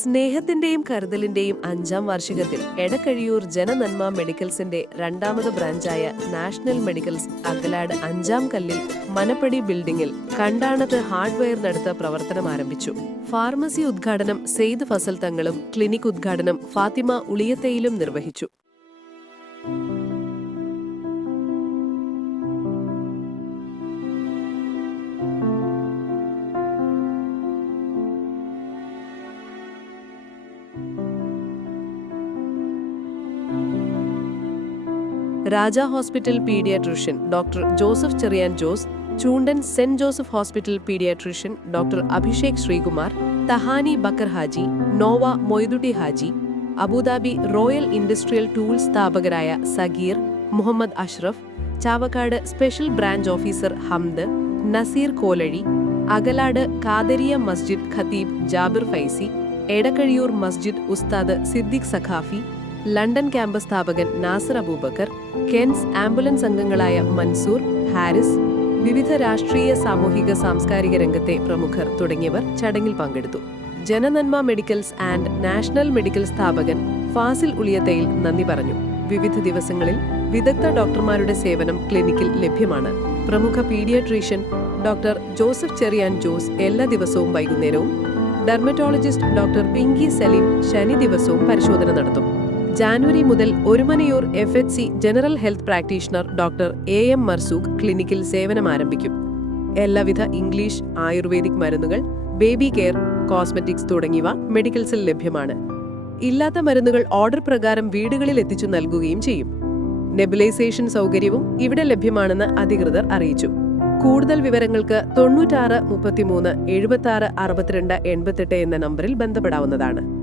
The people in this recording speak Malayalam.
സ്നേഹത്തിന്റെയും കരുതലിന്റെയും അഞ്ചാം വാർഷികത്തിൽ എടക്കഴിയൂർ ജനനന്മ മെഡിക്കൽസിന്റെ രണ്ടാമത് ബ്രാഞ്ചായ നാഷണൽ മെഡിക്കൽസ് അകലാട് അഞ്ചാം കല്ലിൽ മനപ്പടി ബിൽഡിംഗിൽ കണ്ടാണത്ത് ഹാർഡ്വെയർ നടത്ത പ്രവർത്തനം ആരംഭിച്ചു. ഫാർമസി ഉദ്ഘാടനം സെയ്ദ് ഫസൽ തങ്ങളും ക്ലിനിക് ഉദ്ഘാടനം ഫാത്തിമ ഉളിയത്തയിലും നിർവഹിച്ചു. Raja hospital paediatrician doctor Joseph Cherian Jose Choondan saint Joseph hospital paediatrician doctor Abhishek Sreekumar Thahani Bakkar Haji Nova Moidutty Haji Abu Dhabi royal industrial tool സ്ഥാപകരായ Sageer Muhammad Ashraf Chavakkad special branch officer Hamd Naseer Kolazhy Akalad കാതരിയ മസ്ജിദ് ഖതീബ് ജാബിർ ഫൈസി എടക്കഴിയൂർ മസ്ജിദ് ഉസ്താദ് സിദ്ദിഖ് സഖാഫി ലണ്ടൻ ക്യാമ്പസ് സ്ഥാപകൻ നാസർ അബൂബക്കർ കെൻസ് ആംബുലൻസ് അംഗങ്ങളായ മൻസൂർ ഹാരിസ് വിവിധ രാഷ്ട്രീയ സാമൂഹിക സാംസ്കാരിക രംഗത്തെ പ്രമുഖർ തുടങ്ങിയവർ ചടങ്ങിൽ പങ്കെടുത്തു. Janananma medicals and national medical സ്ഥാപകൻ ഫാസിൽ ഉളിയത്തയിൽ നന്ദി പറഞ്ഞു. വിവിധ ദിവസങ്ങളിൽ വിദഗ്ധ ഡോക്ടർമാരുടെ സേവനം ക്ലിനിക്കിൽ ലഭ്യമാണ്. പ്രമുഖ പീഡിയാട്രീഷ്യൻ ഡോക്ടർ ജോസഫ് ചെറിയാൻ ജോസ് എല്ലാ ദിവസവും വൈകുന്നേരവും ഡെർമറ്റോളജിസ്റ്റ് ഡോക്ടർ പിങ്കി സലീം ശനി ദിവസവും പരിശോധന നടത്തും. ജാനുവരി മുതൽ Orumanayur F H C general health practitioner doctor A M Marzook ക്ലിനിക്കിൽ സേവനം ആരംഭിക്കും. എല്ലാവിധ ഇംഗ്ലീഷ് ആയുർവേദിക് മരുന്നുകൾ ബേബി കെയർ കോസ്മെറ്റിക്സ് തുടങ്ങിയവ മെഡിക്കൽസിൽ ലഭ്യമാണ്. ഇല്ലാത്ത മരുന്നുകൾ ഓർഡർ പ്രകാരം വീടുകളിൽ എത്തിച്ചു നൽകുകയും ചെയ്യും. നെബുലൈസേഷൻ സൗകര്യവും ഇവിടെ ലഭ്യമാണെന്ന് അധികൃതർ അറിയിച്ചു. കൂടുതൽ വിവരങ്ങൾക്ക് തൊണ്ണൂറ്റാറ് മുപ്പത്തിമൂന്ന് എഴുപത്തി ആറ് അറുപത്തിരണ്ട് എൺപത്തെട്ട് എന്ന നമ്പറിൽ ബന്ധപ്പെടാവുന്നതാണ്.